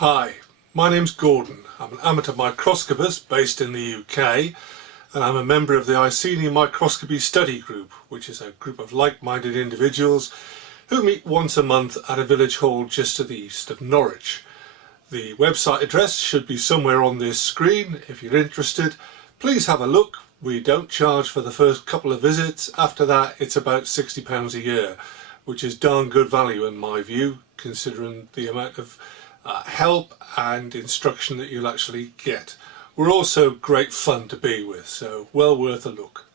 Hi, my name's Gordon. I'm an amateur microscopist based in the UK, and I'm a member of the Iceni Microscopy Study Group, which is a group of like-minded individuals who meet once a month at a village hall just to the east of Norwich. The website address should be somewhere on this screen. If you're interested, please have a look. We don't charge for the first couple of visits. After that, it's about £60 a year, which is darn good value in my view, considering the amount of help and instruction that you'll actually get. We're also great fun to be with, so well worth a look.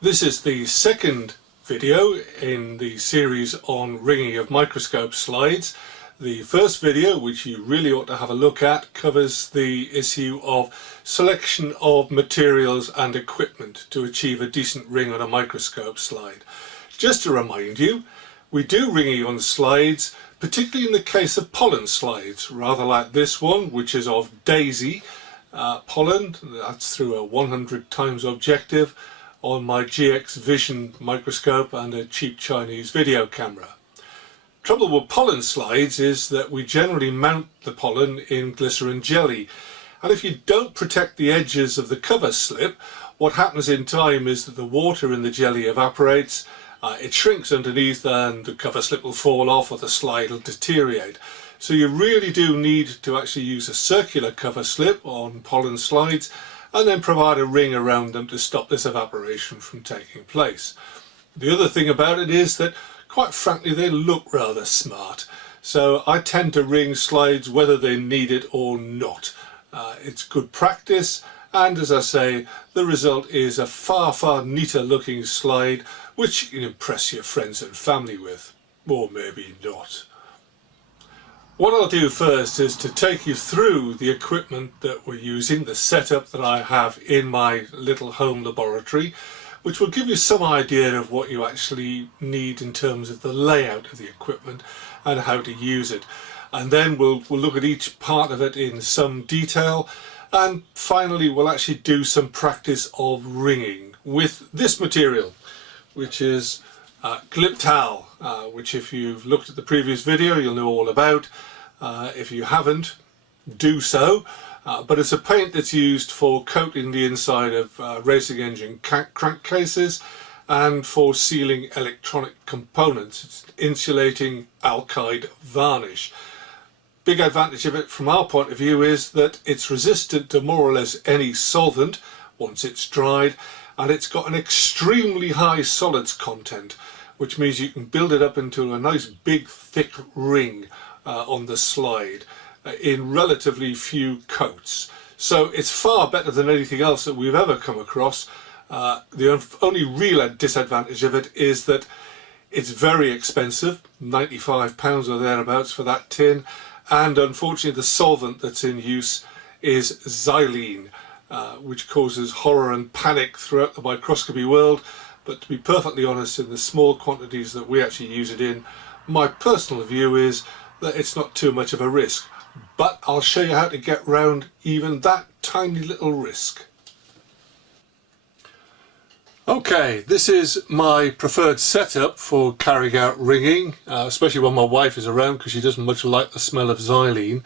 This is the second video in the series on ringing of microscope slides. The first video, which you really ought to have a look at, covers the issue of selection of materials and equipment to achieve a decent ring on a microscope slide. Just to remind you, we do ringing on slides, particularly in the case of pollen slides, rather like this one, which is of daisy pollen. That's through a 100 times objective on my GX Vision microscope and a cheap Chinese video camera. Trouble with pollen slides is that we generally mount the pollen in glycerin jelly, and if you don't protect the edges of the cover slip, what happens in time is that the water in the jelly evaporates, it shrinks underneath, and the cover slip will fall off or the slide will deteriorate. So you really do need to actually use a circular cover slip on pollen slides and then provide a ring around them to stop this evaporation from taking place. The other thing about it is that, quite frankly, they look rather smart. So I tend to ring slides whether they need it or not. It's good practice, and as I say, the result is a far neater looking slide which you can impress your friends and family with, or maybe not. What I'll do first is to take you through the equipment that we're using, the setup that I have in my little home laboratory, which will give you some idea of what you actually need in terms of the layout of the equipment and how to use it. And then we'll look at each part of it in some detail, and finally we'll actually do some practice of ringing with this material, which is Gliptal, which if you've looked at the previous video you'll know all about. If you haven't, do so. But it's a paint that's used for coating the inside of racing engine crankcases and for sealing electronic components. It's insulating alkyd varnish. Big advantage of it from our point of view is that it's resistant to more or less any solvent once it's dried, and it's got an extremely high solids content, which means you can build it up into a nice big thick ring on the slide in relatively few coats. So it's far better than anything else that we've ever come across. The only real disadvantage of it is that it's very expensive, £95 or thereabouts for that tin, and unfortunately the solvent that's in use is xylene, which causes horror and panic throughout the microscopy world. But to be perfectly honest, in the small quantities that we actually use it in, my personal view is that it's not too much of a risk. But I'll show you how to get round even that tiny little risk. Okay, this is my preferred setup for carrying out ringing, especially when my wife is around, because she doesn't much like the smell of xylene.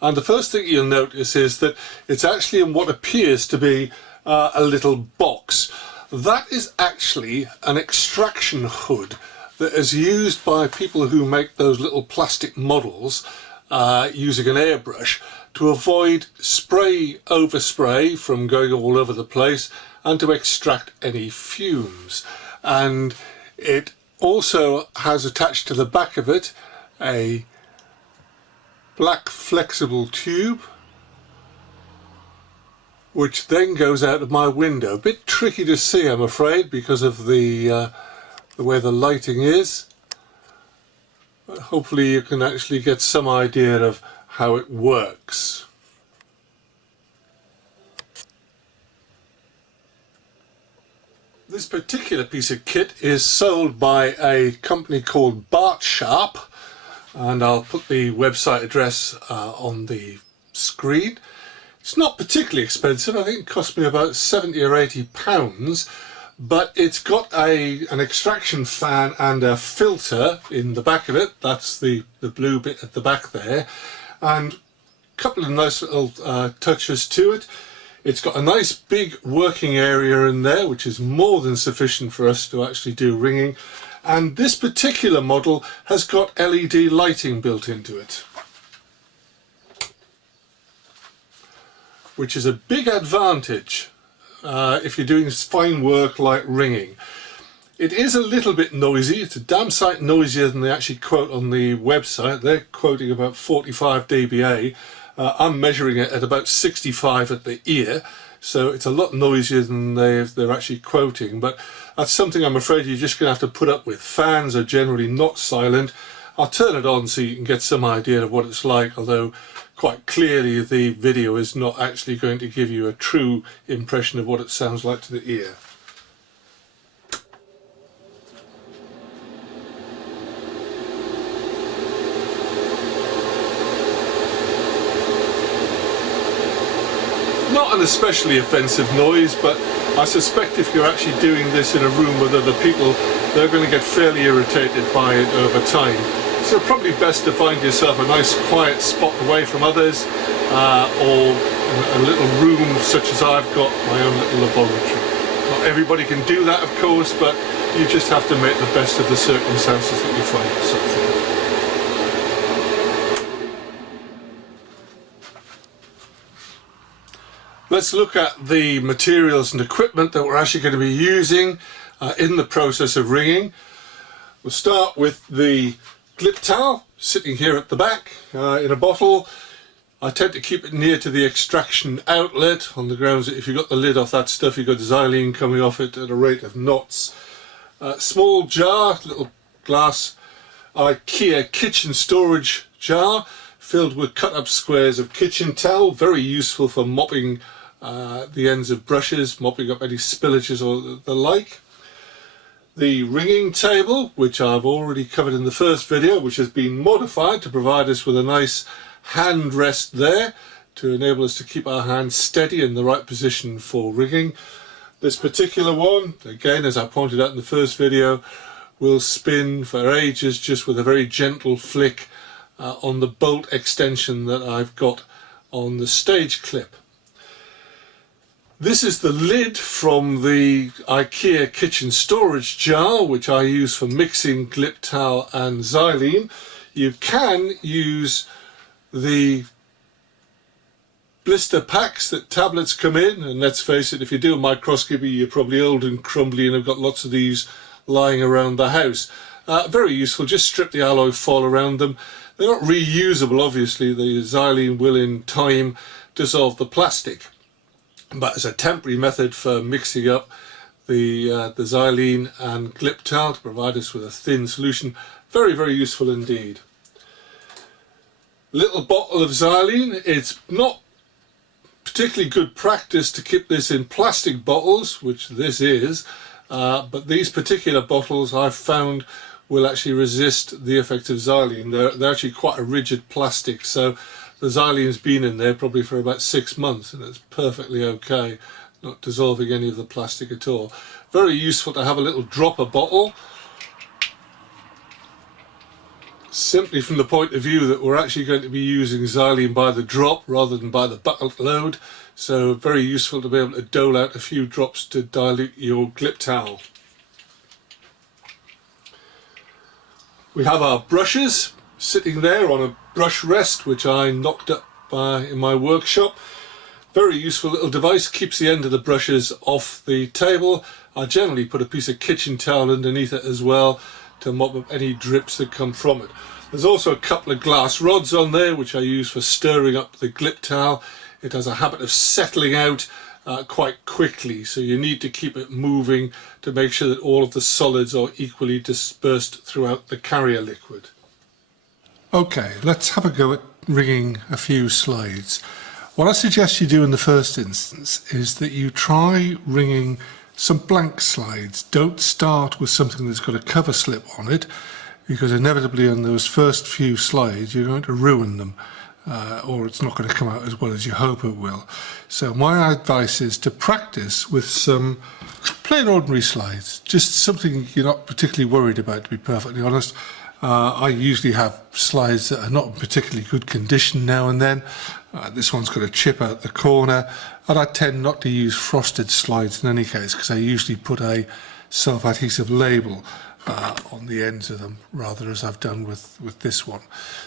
And the first thing you'll notice is that it's actually in what appears to be a little box. That is actually an extraction hood that is used by people who make those little plastic models using an airbrush to avoid spray overspray from going all over the place and to extract any fumes. And it also has attached to the back of it a black flexible tube which then goes out of my window. A bit tricky to see, I'm afraid, because of the way the lighting is. But hopefully you can actually get some idea of how it works. This particular piece of kit is sold by a company called Bart Sharp, and I'll put the website address on the screen. It's not particularly expensive. I think it cost me about £70 or £80, but it's got an extraction fan and a filter in the back of it. That's the blue bit at the back there, and couple of nice little touches to it. It's got a nice big working area in there, which is more than sufficient for us to actually do ringing. And this particular model has got LED lighting built into it, which is a big advantage if you're doing fine work like ringing. It is a little bit noisy. It's a damn sight noisier than they actually quote on the website. They're quoting about 45 dBA. I'm measuring it at about 65 at the ear, so it's a lot noisier than they're actually quoting, but that's something I'm afraid you're just going to have to put up with. Fans are generally not silent. I'll turn it on so you can get some idea of what it's like, although quite clearly the video is not actually going to give you a true impression of what it sounds like to the ear. Not an especially offensive noise, but I suspect if you're actually doing this in a room with other people, they're going to get fairly irritated by it over time. So probably best to find yourself a nice quiet spot away from others, or a little room such as I've got, my own little laboratory. Not everybody can do that, of course, but you just have to make the best of the circumstances that you find yourself in. Let's look at the materials and equipment that we're actually going to be using in the process of ringing. We'll start with the Glip towel sitting here at the back in a bottle. I tend to keep it near to the extraction outlet on the grounds that if you've got the lid off that stuff, you've got xylene coming off it at a rate of knots. Small jar, little glass IKEA kitchen storage jar filled with cut up squares of kitchen towel, very useful for mopping the ends of brushes, mopping up any spillages or the like. The ringing table, which I've already covered in the first video, which has been modified to provide us with a nice hand rest there to enable us to keep our hands steady in the right position for ringing. This particular one, again, as I pointed out in the first video, will spin for ages just with a very gentle flick on the bolt extension that I've got on the stage clip. This is the lid from the IKEA kitchen storage jar, which I use for mixing Glip towel and xylene. You can use the blister packs that tablets come in, and let's face it, if you do a microscopy, you're probably old and crumbly and have got lots of these lying around the house. Very useful, just strip the alloy foil around them. They're not reusable, obviously. The xylene will in time dissolve the plastic, but as a temporary method for mixing up the xylene and Glip towel to provide us with a thin solution, very, very useful indeed. Little bottle of xylene. It's not particularly good practice to keep this in plastic bottles, which this is, but these particular bottles I've found will actually resist the effect of xylene. They're actually quite a rigid plastic, so the xylene's been in there probably for about 6 months and it's perfectly okay, not dissolving any of the plastic at all. Very useful to have a little dropper bottle, simply from the point of view that we're actually going to be using xylene by the drop rather than by the bucket load, so very useful to be able to dole out a few drops to dilute your Glip towel. We have our brushes sitting there on a brush rest, which I knocked up in my workshop. Very useful little device, keeps the end of the brushes off the table. I generally put a piece of kitchen towel underneath it as well to mop up any drips that come from it. There's also a couple of glass rods on there which I use for stirring up the Glip towel. It has a habit of settling out quite quickly, so you need to keep it moving to make sure that all of the solids are equally dispersed throughout the carrier liquid. Okay, let's have a go at ringing a few slides. What I suggest you do in the first instance is that you try ringing some blank slides. Don't start with something that's got a cover slip on it, because inevitably on those first few slides you're going to ruin them, or it's not going to come out as well as you hope it will. So my advice is to practice with some plain ordinary slides, just something you're not particularly worried about, to be perfectly honest. I usually have slides that are not in particularly good condition now and then. This one's got a chip out the corner, and I tend not to use frosted slides in any case because I usually put a self-adhesive label on the ends of them, rather as I've done with this one.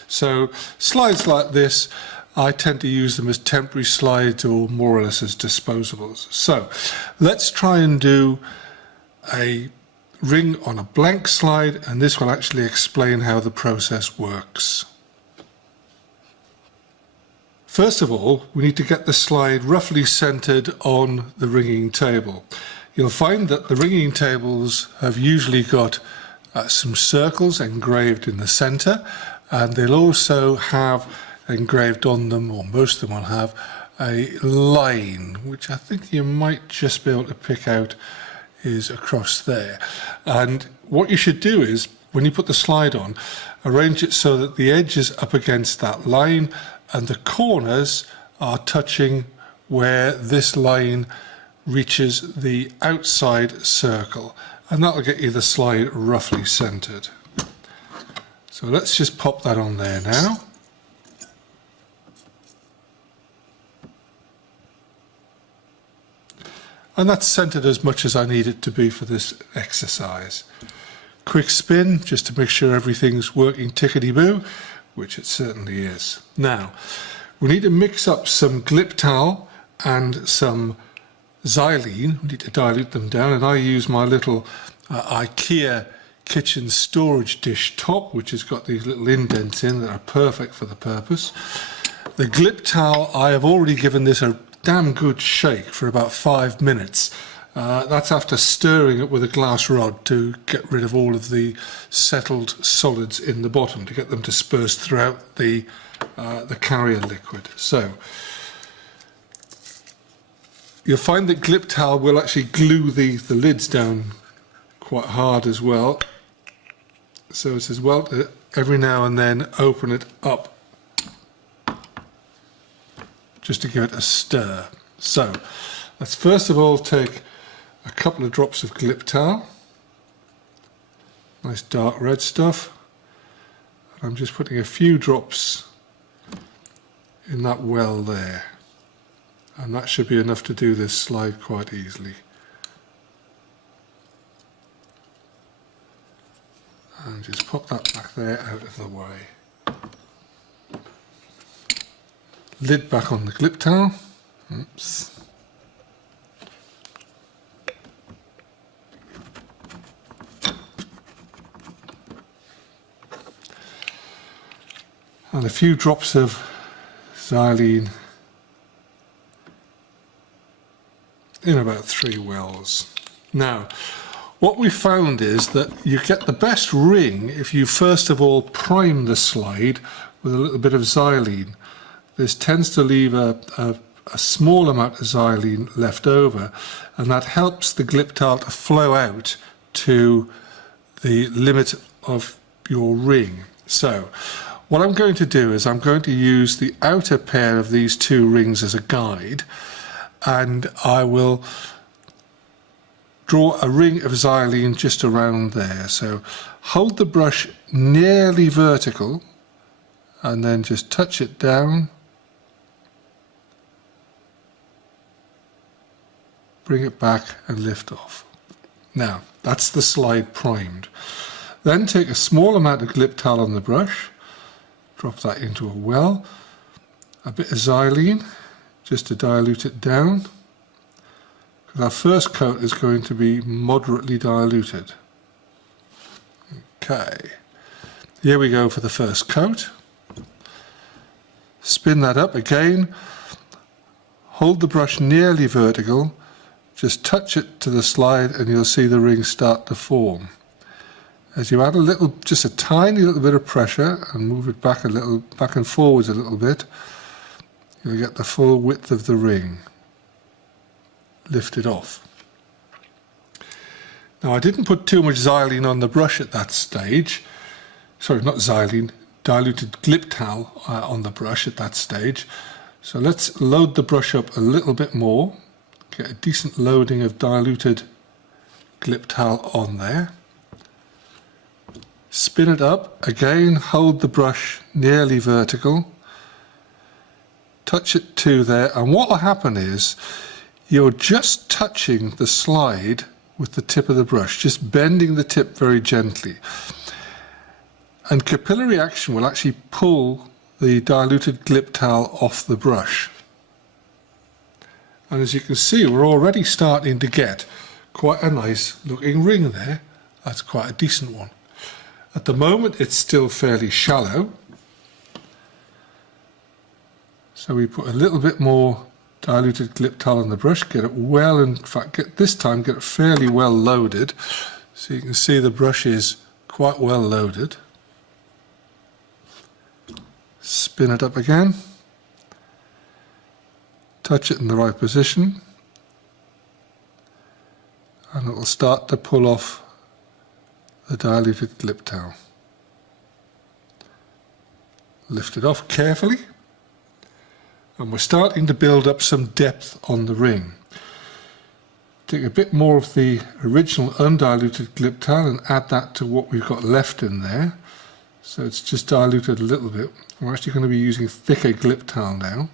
So slides like this, I tend to use them as temporary slides or more or less as disposables. So let's try and do a ring on a blank slide, and this will actually explain how the process works. First of all, we need to get the slide roughly centered on the ringing table. You'll find that the ringing tables have usually got some circles engraved in the center, and they'll also have engraved on them, or most of them will have, a line, which I think you might just be able to pick out is across there. And what you should do is, when you put the slide on, arrange it so that the edge is up against that line and the corners are touching where this line reaches the outside circle, and that'll get you the slide roughly centered. So let's just pop that on there now. And that's centered as much as I need it to be for this exercise. Quick spin just to make sure everything's working tickety-boo, which it certainly is. Now, we need to mix up some Gliptal and some xylene. We need to dilute them down, and I use my little IKEA kitchen storage dish top, which has got these little indents in that are perfect for the purpose. The Gliptal, I have already given this a damn good shake for about 5 minutes. That's after stirring it with a glass rod to get rid of all of the settled solids in the bottom, to get them dispersed throughout the carrier liquid. So you'll find that Gliptal will actually glue the lids down quite hard as well. So it's as well to every now and then open it up just to give it a stir. So let's first of all take a couple of drops of Gliptal, nice dark red stuff. I'm just putting a few drops in that well there, and that should be enough to do this slide quite easily. And just pop that back there out of the way. Lid back on the Gliptal. Oops. And a few drops of xylene in about 3 wells. Now, what we found is that you get the best ring if you first of all prime the slide with a little bit of xylene. This tends to leave a small amount of xylene left over, and that helps the Gliptal to flow out to the limit of your ring. So what I'm going to do is I'm going to use the outer pair of these 2 rings as a guide, and I will draw a ring of xylene just around there. So hold the brush nearly vertical and then just touch it down. Bring it back and lift off. Now, that's the slide primed. Then take a small amount of Gliptal on the brush, drop that into a well, a bit of xylene, just to dilute it down, because our first coat is going to be moderately diluted. Okay, here we go for the first coat. Spin that up again, hold the brush nearly vertical, just touch it to the slide and you'll see the ring start to form. As you add just a tiny little bit of pressure and move it back and forwards a little bit, you'll get the full width of the ring. Lift it off. Now, I didn't put too much xylene on the brush at that stage. Sorry, not xylene, diluted Gliptal on the brush at that stage. So let's load the brush up a little bit more. Get a decent loading of diluted Gliptal on there. Spin it up, again hold the brush nearly vertical, touch it to there, and what will happen is you're just touching the slide with the tip of the brush, just bending the tip very gently. And capillary action will actually pull the diluted Gliptal off the brush. And as you can see, we're already starting to get quite a nice looking ring there. That's quite a decent one. At the moment it's still fairly shallow, so we put a little bit more diluted Gliptal on the brush, get it well, in fact get it fairly well loaded, so you can see the brush is quite well loaded. Spin it up again, touch it in the right position, and it will start to pull off the diluted Gliptal. Lift it off carefully, and we're starting to build up some depth on the ring. Take a bit more of the original undiluted Gliptal and add that to what we've got left in there. So it's just diluted a little bit. We're actually going to be using thicker Gliptal now.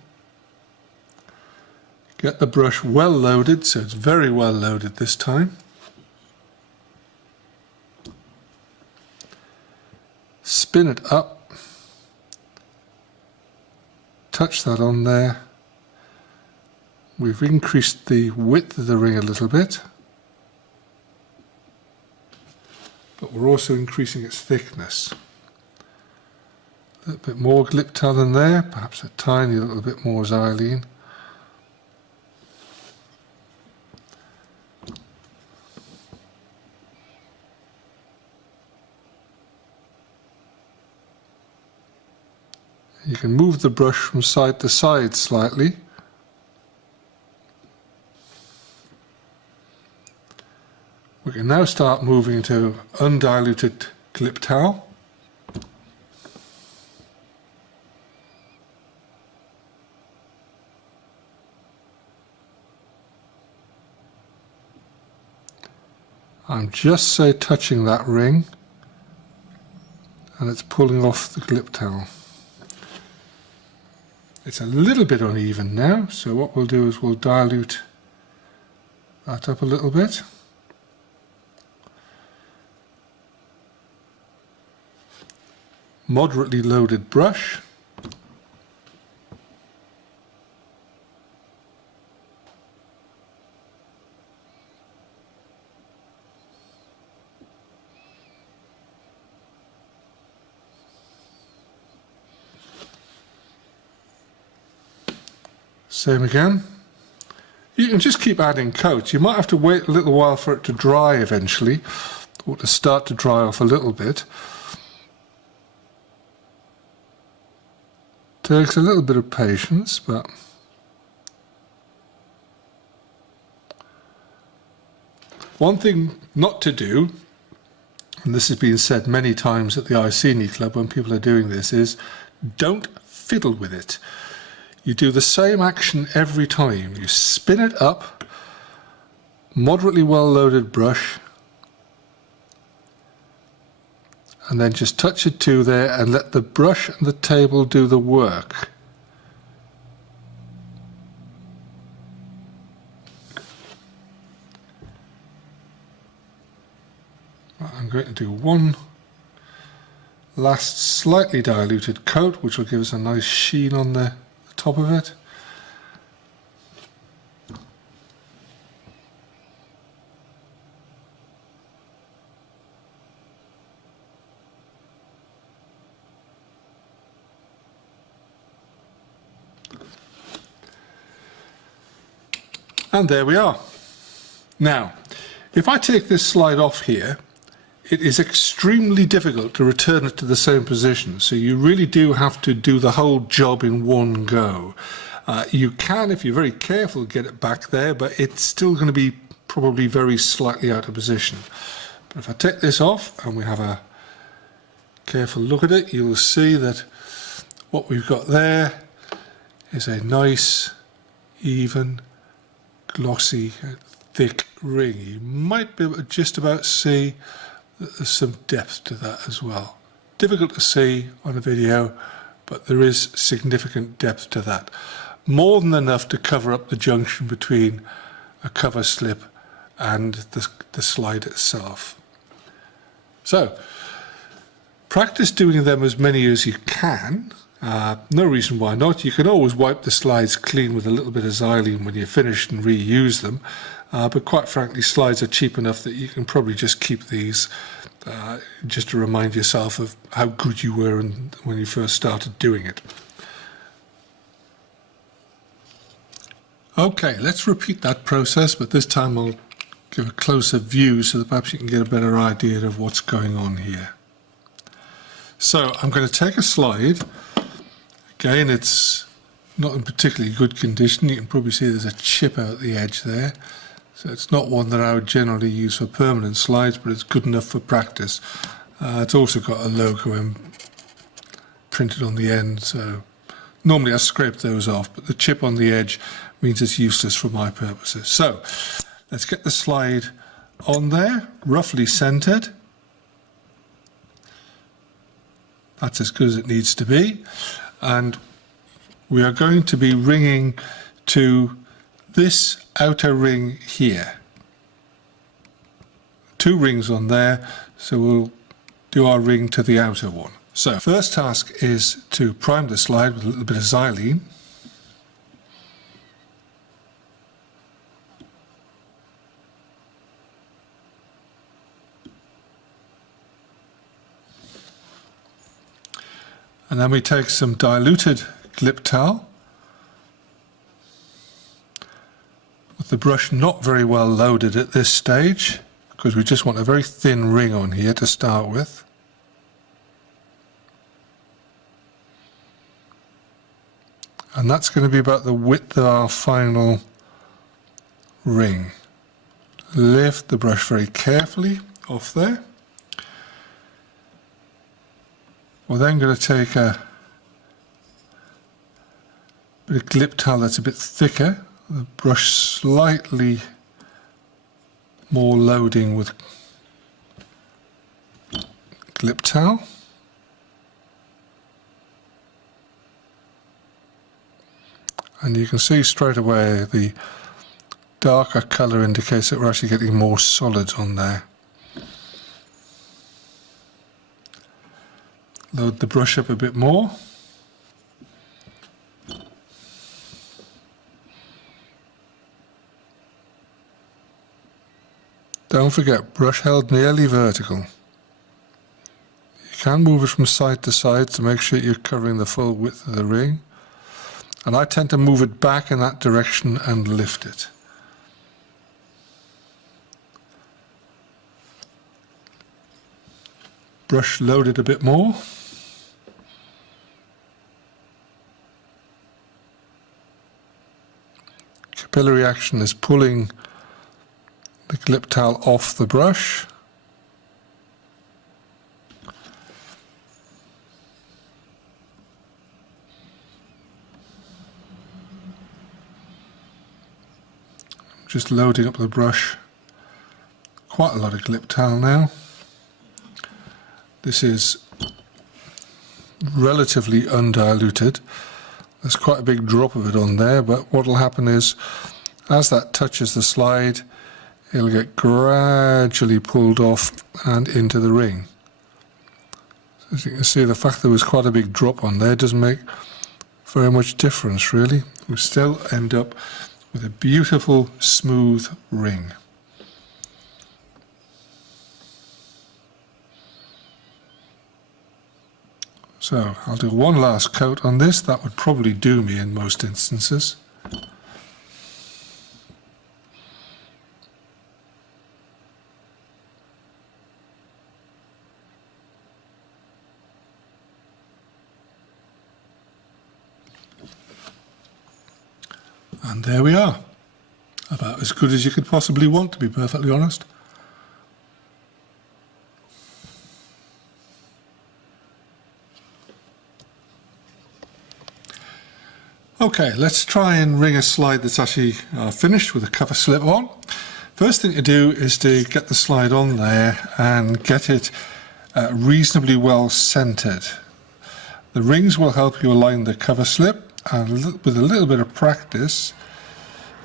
Get the brush well loaded, so it's very well loaded this time. Spin it up, touch that on there. We've increased the width of the ring a little bit, but we're also increasing its thickness. A little bit more Gliptal in there, perhaps a tiny little bit more xylene. You can move the brush from side to side slightly. We can now start moving to undiluted Gliptal. I'm just so touching that ring, and it's pulling off the Gliptal. It's a little bit uneven now, so what we'll do is we'll dilute that up a little bit. Moderately loaded brush. Same again. You can just keep adding coats. You might have to wait a little while for it to dry eventually, or to start to dry off a little bit. Takes a little bit of patience, but one thing not to do, and this has been said many times at the Iceni Club when people are doing this, is don't fiddle with it. You do the same action every time. You spin it up, moderately well loaded brush, and then just touch it to there and let the brush and the table do the work. I'm going to do one last slightly diluted coat, which will give us a nice sheen on the top of it. And there we are. Now, if I take this slide off here, it is extremely difficult to return it to the same position, so you really do have to do the whole job in one go. You can, if you're very careful, get it back there, but it's still going to be probably very slightly out of position. But if I take this off and we have a careful look at it, you'll see that what we've got there is a nice, even, glossy, thick ring. You might be able to just about see that there's some depth to that as well. Difficult to see on a video, but there is significant depth to that. More than enough to cover up the junction between a cover slip and the slide itself. So, practice doing them as many as you can. No reason why not. You can always wipe the slides clean with a little bit of xylene when you're finished and reuse them. But quite frankly, slides are cheap enough that you can probably just keep these just to remind yourself of how good you were when you first started doing it. Okay, let's repeat that process, but this time I'll give a closer view so that perhaps you can get a better idea of what's going on here. So I'm going to take a slide. Again, it's not in particularly good condition. You can probably see there's a chip out the edge there. So it's not one that I would generally use for permanent slides, but it's good enough for practice. It's also got a logo printed on the end, so normally I scrape those off, but the chip on the edge means it's useless for my purposes. So let's get the slide on there, roughly centered. That's as good as it needs to be. And we are going to be ringing to this outer ring here. 2 rings on there, so we'll do our ring to the outer one. So first task is to prime the slide with a little bit of xylene. And then we take some diluted Gliptal, with the brush not very well loaded at this stage, because we just want a very thin ring on here to start with. And that's going to be about the width of our final ring. Lift the brush very carefully off there. We're then going to take a bit of Gliptal that's a bit thicker, the brush slightly more loading with Gliptal. And you can see straight away the darker colour indicates that we're actually getting more solids on there. Load the brush up a bit more. Don't forget, brush held nearly vertical. You can move it from side to side to make sure you're covering the full width of the ring. And I tend to move it back in that direction and lift it. Brush loaded a bit more. Capillary action is pulling the Gliptal off the brush. Just loading up the brush. Quite a lot of Gliptal now. This is relatively undiluted. There's quite a big drop of it on there, but what will happen is as that touches the slide, it'll get gradually pulled off and into the ring. So as you can see, the fact there was quite a big drop on there doesn't make very much difference really. We still end up with a beautiful smooth ring. So I'll do one last coat on this. That would probably do me in most instances. And there we are. About as good as you could possibly want, to be perfectly honest. Okay, let's try and ring a slide that's actually finished with a cover slip on. First thing to do is to get the slide on there and get it reasonably well centered. The rings will help you align the cover slip, and with a little bit of practice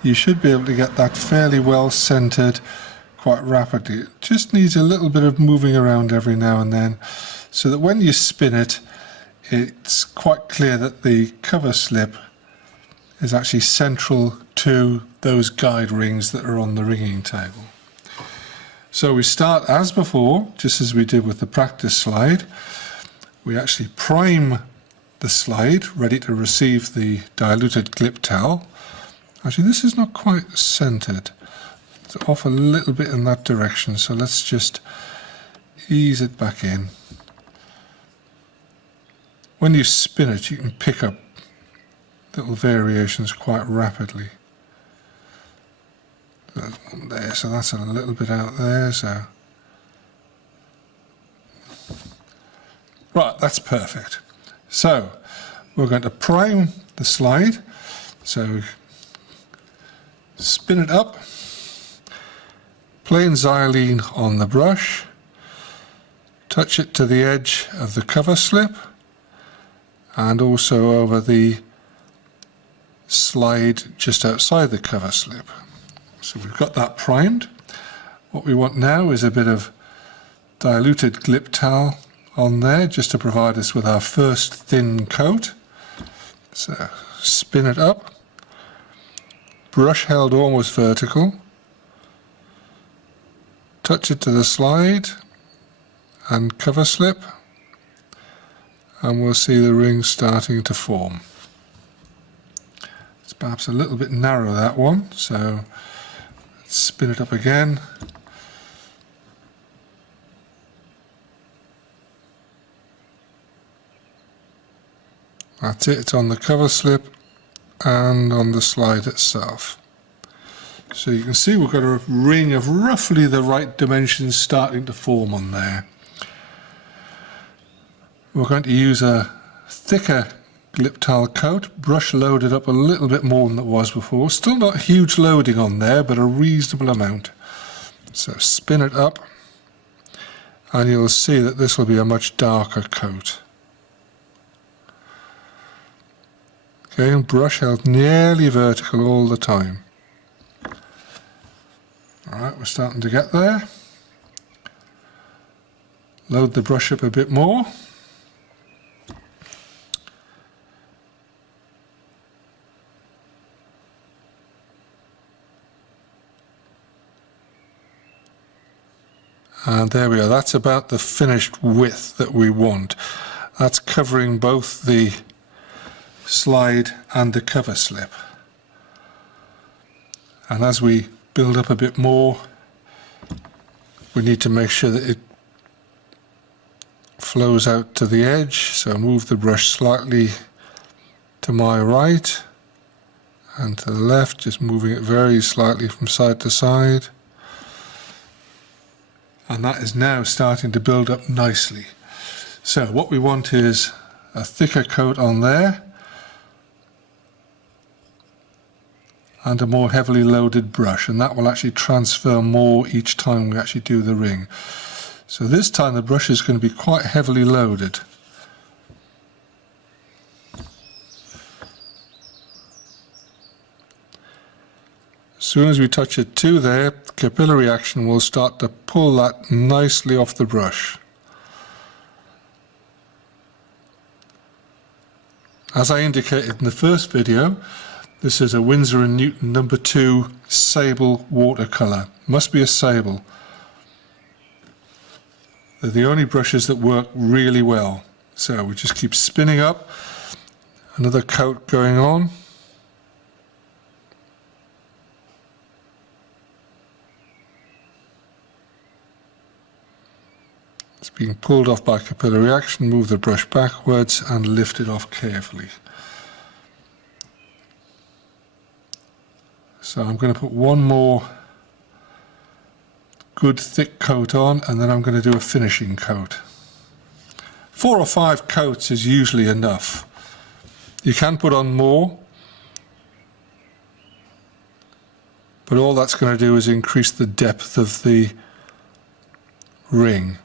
you should be able to get that fairly well centered quite rapidly. It just needs a little bit of moving around every now and then, so that when you spin it, it's quite clear that the cover slip is actually central to those guide rings that are on the ringing table. So we start as before, just as we did with the practice slide. We actually prime the slide, ready to receive the diluted clip towel. Actually, this is not quite centered. It's off a little bit in that direction, so let's just ease it back in. When you spin it, you can pick up little variations quite rapidly. There's one there, so that's a little bit out there, so right, that's perfect. So we're going to prime the slide, so spin it up, plain xylene on the brush, touch it to the edge of the cover slip and also over the slide just outside the cover slip. So we've got that primed. What we want now is a bit of diluted clip towel on there just to provide us with our first thin coat. So spin it up, brush held almost vertical, touch it to the slide and cover slip, and we'll see the ring starting to form. It's perhaps a little bit narrow, that one, so let's spin it up again. That's it, it's on the cover slip and on the slide itself. So you can see we've got a ring of roughly the right dimensions starting to form on there. We're going to use a thicker clip towel coat, brush loaded up a little bit more than it was before. Still not huge loading on there, but a reasonable amount. So spin it up and you'll see that this will be a much darker coat. Okay, and brush held nearly vertical all the time. Alright, we're starting to get there. Load the brush up a bit more. And there we are, that's about the finished width that we want. That's covering both the slide and the cover slip. And as we build up a bit more, we need to make sure that it flows out to the edge. So move the brush slightly to my right and to the left, just moving it very slightly from side to side. And that is now starting to build up nicely. So what we want is a thicker coat on there and a more heavily loaded brush, and that will actually transfer more each time we actually do the ring. So this time the brush is going to be quite heavily loaded. As soon as we touch it to there, capillary action will start to pull that nicely off the brush. As I indicated in the first video, this is a Winsor & Newton No. 2 sable watercolour. Must be a sable. They're the only brushes that work really well. So we just keep spinning up, another coat going on. It's being pulled off by capillary action. Move the brush backwards and lift it off carefully. So I'm going to put one more good thick coat on, and then I'm going to do a finishing coat. 4 or 5 coats is usually enough. You can put on more, but all that's going to do is increase the depth of the ring.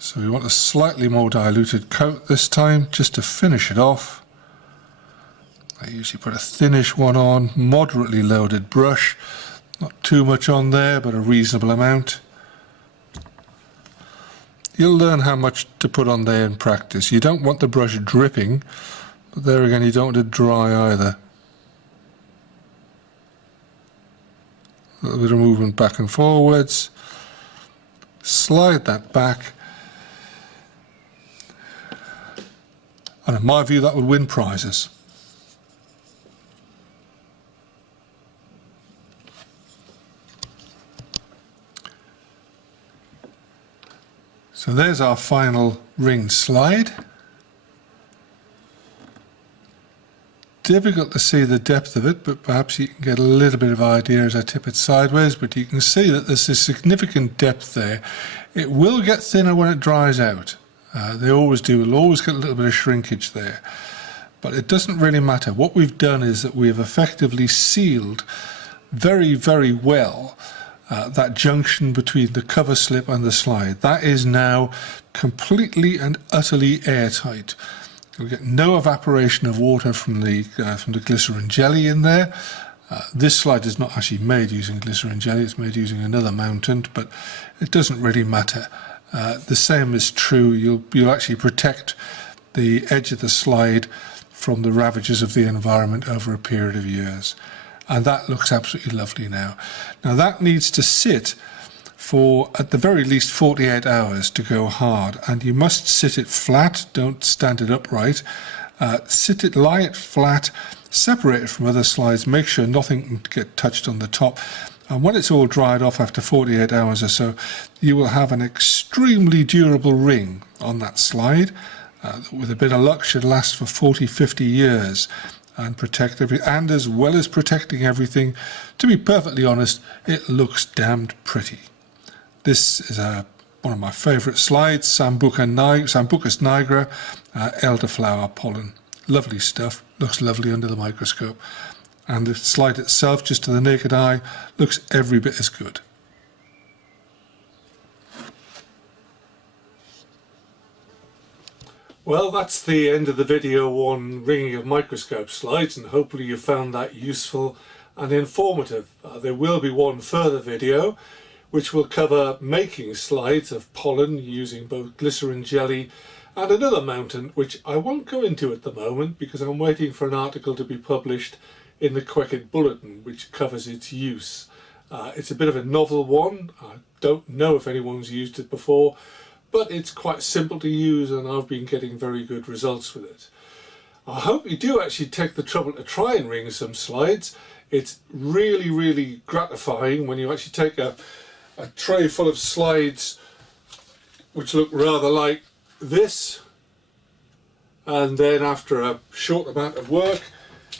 So we want a slightly more diluted coat this time, just to finish it off. I usually put a thinnish one on, moderately loaded brush, not too much on there, but a reasonable amount. You'll learn how much to put on there in practice. You don't want the brush dripping, but there again you don't want it dry either. A little bit of movement back and forwards. Slide that back. And in my view, that would win prizes. So there's our final ring slide. Difficult to see the depth of it, but perhaps you can get a little bit of idea as I tip it sideways, but you can see that there's a significant depth there. It will get thinner when it dries out. They always do. We'll always get a little bit of shrinkage there. But it doesn't really matter. What we've done is that we have effectively sealed very, very well that junction between the cover slip and the slide. That is now completely and utterly airtight. You'll get no evaporation of water from the glycerin jelly in there. This slide is not actually made using glycerin jelly, it's made using another mountant, but it doesn't really matter. The same is true. You'll actually protect the edge of the slide from the ravages of the environment over a period of years. And that looks absolutely lovely now. Now that needs to sit for at the very least 48 hours to go hard, and you must sit it flat, don't stand it upright. Lie it flat, separate it from other slides, make sure nothing can get touched on the top. And when it's all dried off after 48 hours or so, you will have an extremely durable ring on that slide that with a bit of luck should last for 40-50 years and protect everything. And as well as protecting everything, to be perfectly honest, it looks damned pretty. This is one of my favourite slides, Sambucus nigra, elderflower pollen. Lovely stuff, looks lovely under the microscope. And the slide itself, just to the naked eye, looks every bit as good. Well, that's the end of the video on ringing of microscope slides, and hopefully you found that useful and informative. There will be one further video which will cover making slides of pollen using both glycerin jelly and another mountant, which I won't go into at the moment because I'm waiting for an article to be published in the Queked Bulletin which covers its use. It's a bit of a novel one. I don't know if anyone's used it before, but it's quite simple to use and I've been getting very good results with it. I hope you do actually take the trouble to try and ring some slides. It's really, really gratifying when you actually take a tray full of slides which look rather like this, and then after a short amount of work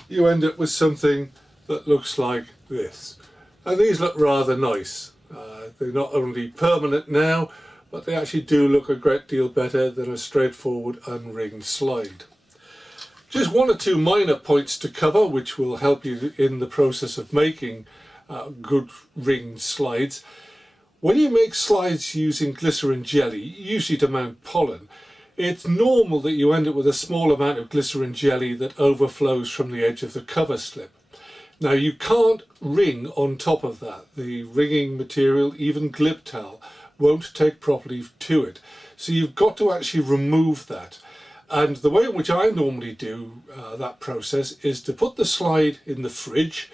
you end up with something that looks like this. And these look rather nice. They're not only permanent now, but they actually do look a great deal better than a straightforward unringed slide. Just one or two minor points to cover which will help you in the process of making good ringed slides. When you make slides using glycerin jelly, usually to mount pollen, it's normal that you end up with a small amount of glycerin jelly that overflows from the edge of the cover slip. Now you can't ring on top of that. The ringing material, even Gliptal, won't take properly to it. So you've got to actually remove that. And the way in which I normally do that process is to put the slide in the fridge,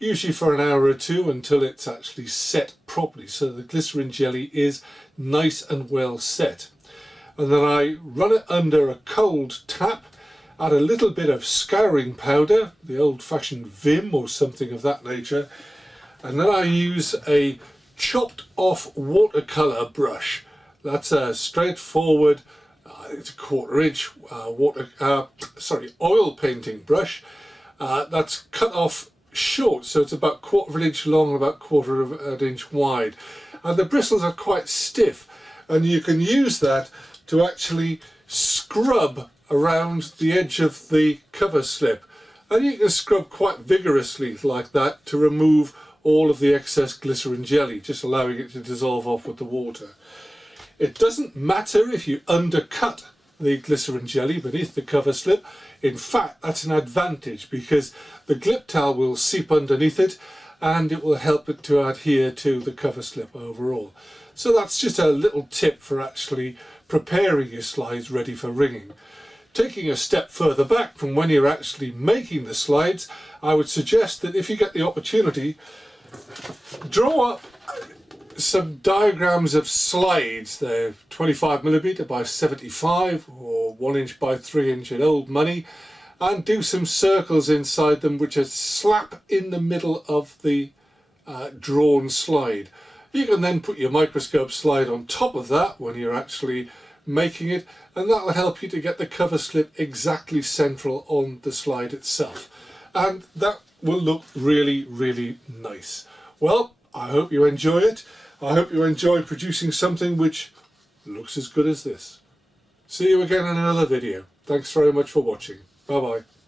usually for an hour or two until it's actually set properly, so the glycerin jelly is nice and well set. And then I run it under a cold tap, add a little bit of scouring powder, the old-fashioned Vim or something of that nature, and then I use a chopped off watercolour brush. That's a straightforward, it's a 1/4 inch oil painting brush. That's cut off short, so it's about 1/4 inch long, about 1/4 inch wide, and the bristles are quite stiff. and you can use that to actually scrub around the edge of the cover slip, and you can scrub quite vigorously like that to remove all of the excess glycerin jelly, just allowing it to dissolve off with the water. It doesn't matter if you undercut the glycerin jelly beneath the cover slip. In fact, that's an advantage because the Glip towel will seep underneath it and it will help it to adhere to the cover slip overall. So that's just a little tip for actually preparing your slides ready for ringing. Taking a step further back from when you're actually making the slides, I would suggest that if you get the opportunity, draw up some diagrams of slides. They're 25mm by 75 or 1" by 3" in old money, and do some circles inside them which are slap in the middle of the drawn slide. You can then put your microscope slide on top of that when you're actually making it, and that will help you to get the cover slip exactly central on the slide itself, and that will look really, really nice. Well, I hope you enjoy it. I hope you enjoy producing something which looks as good as this. See you again in another video. Thanks very much for watching. Bye bye.